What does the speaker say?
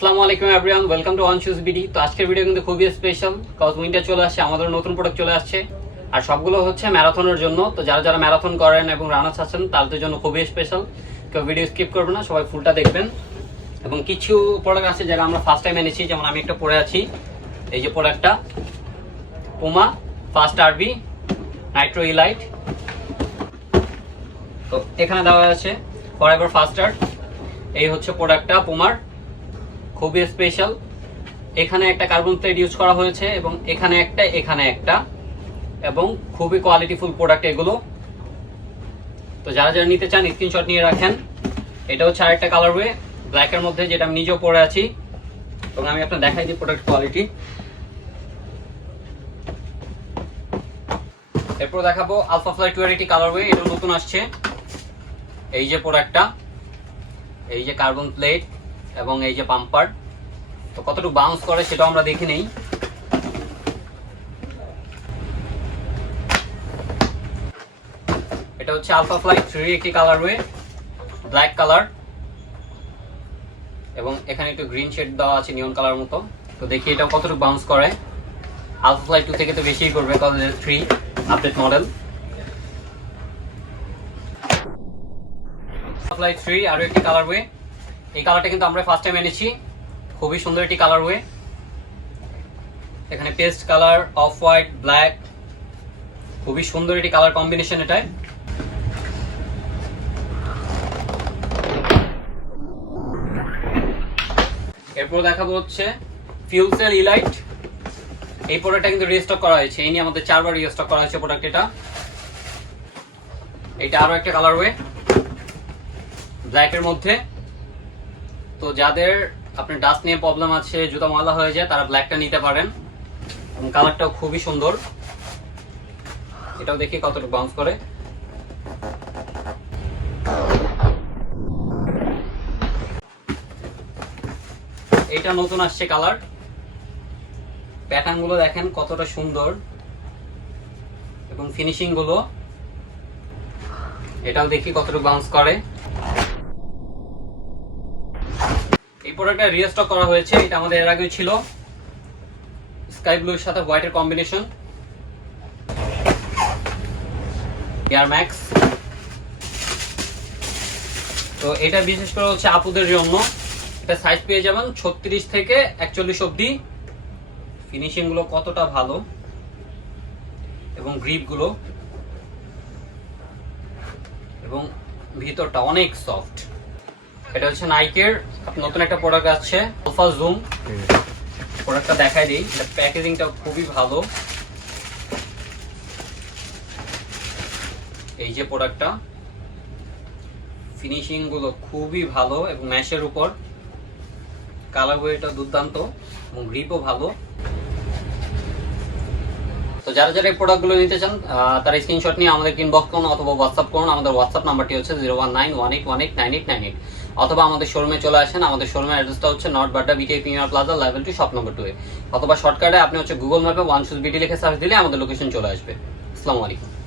আসসালামু আলাইকুম everyone, welcome to one shoes BD. তো আজকের ভিডিও কিন্তু খুবই স্পেশাল, কজ উইন্টার চলে আসছে, আমাদের নতুন প্রোডাক্ট চলে আসছে আর সবগুলো হচ্ছে ম্যারাথনের জন্য। তো যারা যারা ম্যারাথন করেন এবং রানার্স আছেন তাদের জন্য খুবই স্পেশাল। কেউ ভিডিও স্কিপ করবে না, সবাই ফুলটা দেখবেন। এবং কিছু প্রোডাক্ট আছে যারা আমরা ফার্স্ট টাইম এনেছি, যেমন আমি একটা পরে আছি, এই যে প্রোডাক্টটা পুমা ফাস্ট আরবি নাইট্রো ইলাইট। তো এখানে দেওয়া আছে ফরএভার ফাস্টার। এই হচ্ছে প্রোডাক্টটা পুমার, খুবই স্পেশাল। এখানে একটা কার্বন প্লেট ইউজ করা হয়েছে এবং এখানে একটা এবং খুবই কোয়ালিটিফুল প্রোডাক্ট এগুলো। তো যারা যারা নিতে চান স্ক্রিনশট নিয়ে রাখেন। এটা হচ্ছে আরেকটা কালারওয়ে ব্ল্যাকের মধ্যে, যেটা আমি নিজেও পরে আছি এবং আমি আপনার দেখাই দিই প্রোডাক্ট কোয়ালিটি। এরপর দেখাবো আলফা ফ্লাই 280 কালারওয়ে, এটা নতুন আসছে। এই যে প্রোডাক্টটা, এই যে কার্বন প্লেট এবং এই যে পাম্পার। তো কতটুকু বাউন্স করে সেটাও আমরা দেখে নেই। এটা হচ্ছে আলফা ফ্লাই 380 কালারওয়ে, ব্ল্যাক কালার এবং এখানে একটু গ্রিন শেড দেওয়া আছে নিয়ন কালার মতো। তো দেখি এটা কতটুকু বাউন্স করে। আলফা ফ্লাই 2 থেকে তো বেশিই করবে, কারণ 3 আপডেট মডেল। আলফা ফ্লাই 3 আরো একটি কালারওয়ে। এই কালারটা কিন্তু আমরা ফার্স্ট টাইম এনেছি, খুবই সুন্দর একটি কালারওয়ে। এখানে paste colour, off white, black, খুবই সুন্দর একটি কালার কম্বিনেশন এটায়। এরপর দেখাবো হচ্ছে ফিউল সেল ইলাইট। এই প্রোডাক্টটা কিন্তু রিস্টক করা হয়েছে, এই নিয়ে আমাদের 4 বার রিস্টক করা হয়েছে প্রোডাক্ট। এটা আরো একটা কালারওয়ে ব্ল্যাকের মধ্যে। তো যাদের আপনার ডাস্ট নিয়ে প্রবলেম আছে, জুতা ময়লা হয়ে যায়, তারা ব্ল্যাকটা নিতে পারেন এবং কালারটাও খুবই সুন্দর। এটাও দেখি কতটুকু বাউন্স করে। এটা নতুন আসছে কালার, প্যাটার্ন গুলো দেখেন কতটা সুন্দর এবং ফিনিশিং গুলো। এটাও দেখি কতটুকু বাউন্স করে। এই প্রোডাক্টটা রিস্টক করা হয়েছে, এটা আমাদের এর আগেও ছিল, স্কাই ব্লুর সাথে হোয়াইটের কম্বিনেশন। Air max. তো এটা বিশেষ করে হচ্ছে আপুদের জন্য। এটা সাইজ পেয়ে যাবেন 36 থেকে 41 অবধি। ফিনিশিং গুলো কতটা ভালো এবং গ্রিপ গুলো এবং ভিতরটা অনেক সফট। এটা হচ্ছে নাইকের নতুন একটা প্রোডাক্ট আসছে, আলফা জুম। প্রোডাক্টটা দেখাই দিই, এটা প্যাকেজিংটা খুবই ভালো। এই যে প্রোডাক্টটা, ফিনিশিং গুলো খুবই ভালো এবং ম্যাশের উপর। কালারওয়েটা দুর্দান্ত এবং গ্রিপও ভালো। তো যারা যারা এই প্রোডাক্টগুলো নিতে চান তারা স্ক্রিনশট নিয়ে আমাদের ইনবক্স করুন অথবা হোয়াটসঅ্যাপ করুন। আমাদের হোয়াটসঅ্যাপ নাম্বারটি হচ্ছে 01918189898, অথবা আমাদের শোরুমে চলে আসেন। আমাদের শোরুমের অ্যাড্রেসটা হচ্ছে north Badda BTI premier plaza level 2 shop number 2 এ, অথবা শর্টকাটে আপনি হচ্ছে গুগল ম্যাপে ওয়ান শুজ বিডি লিখে সার্চ দিলে আমাদের লোকেশন চলে আসবে। আসসালামু আলাইকুম।